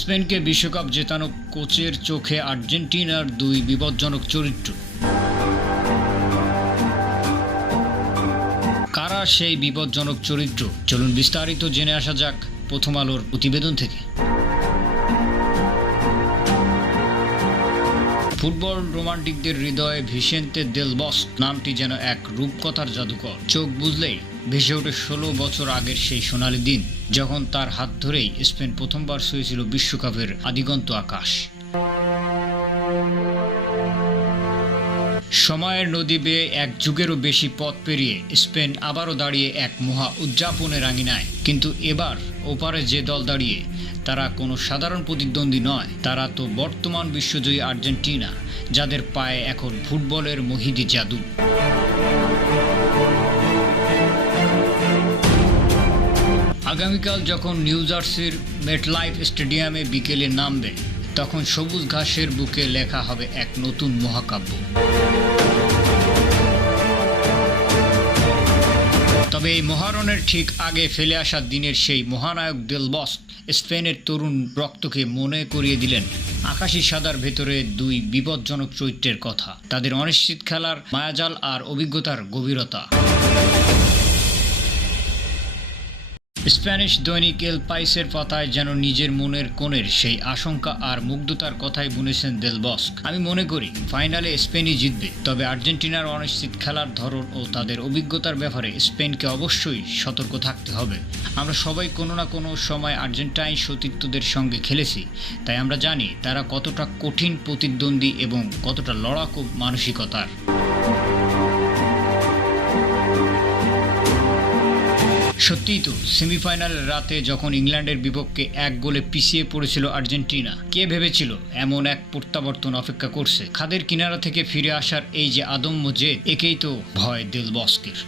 স্পেনকে বিশ্বকাপ জেতানো কোচের চোখে আর্জেন্টিনার দুই বিপজ্জনক চরিত্র। কারা সেই বিপজ্জনক চরিত্র? চলুন বিস্তারিত জেনে আসা যাক প্রথম আলোর প্রতিবেদন থেকে। ফুটবল রোমান্টিকদের হৃদয়ে ভিসেন্তে দেল বস্ক নামটি যেন এক রূপকথার জাদুকর। চোখ বুঝলেই ভেসে ওঠে 16 বছর আগের সেই সোনালি দিন, যখন তার হাত ধরেই স্পেন প্রথমবার ছুঁয়েছিল বিশ্বকাপের আদিগন্ত আকাশ। সময়ের নদী বেয়ে এক যুগেরও বেশি পথ পেরিয়ে স্পেন আবারও দাঁড়িয়ে এক মহা উদযাপনের আঙিনায়। কিন্তু এবার ওপারে যে দল দাঁড়িয়ে, তারা কোনো সাধারণ প্রতিদ্বন্দ্বী নয়। তারা তো বর্তমান বিশ্বজয়ী আর্জেন্টিনা, যাদের পায়ে এখন ফুটবলের মোহিনী জাদু। আগামীকাল যখন নিউ জার্সির মেটলাইফ স্টেডিয়ামে বিকেলে নামবে, তখন সবুজ ঘাসের বুকে লেখা হবে এক নতুন মহাকাব্য। তবে এই মহারণের ঠিক আগে ফেলে আসা দিনের সেই মহানায়ক দেল বস্ক স্পেনের তরুণ রক্তকে মনে করিয়ে দিলেন আকাশি সাদার ভেতরে দুই বিপজ্জনক চরিত্রের কথা, তাদের অনিশ্চিত খেলার মায়াজাল আর অভিজ্ঞতার গভীরতা। স্প্যানিশ দৈনিক এল পাইসের পাতায় যেন নিজের মনের কোণের সেই আশঙ্কা আর মুগ্ধতার কথাই বুনেছেন দেল বস্ক। আমি মনে করি ফাইনালে স্পেনই জিতবে, তবে আর্জেন্টিনার অনিশ্চিত খেলার ধরন ও তাদের অভিজ্ঞতার ব্যাপারে স্পেনকে অবশ্যই সতর্ক থাকতে হবে। আমরা সবাই কোনো না কোনো সময় আর্জেন্টাইন সতীর্থদের সঙ্গে খেলেছি, তাই আমরা জানি তারা কতটা কঠিন প্রতিদ্বন্দ্বী এবং কতটা লড়াকু মানসিকতার। সত্যিই তো, সেমিফাইনালের রাতে যখন ইংল্যান্ডের বিপক্ষে 1 গোলে পিছিয়ে পড়েছিল আর্জেন্টিনা, কে ভেবেছিল এমন এক প্রত্যাবর্তন অপেক্ষা করছে? খাদের কিনারা থেকে ফিরে আসার এই যে আদম্য জেদ, একেই তো ভয় দেল বস্কের।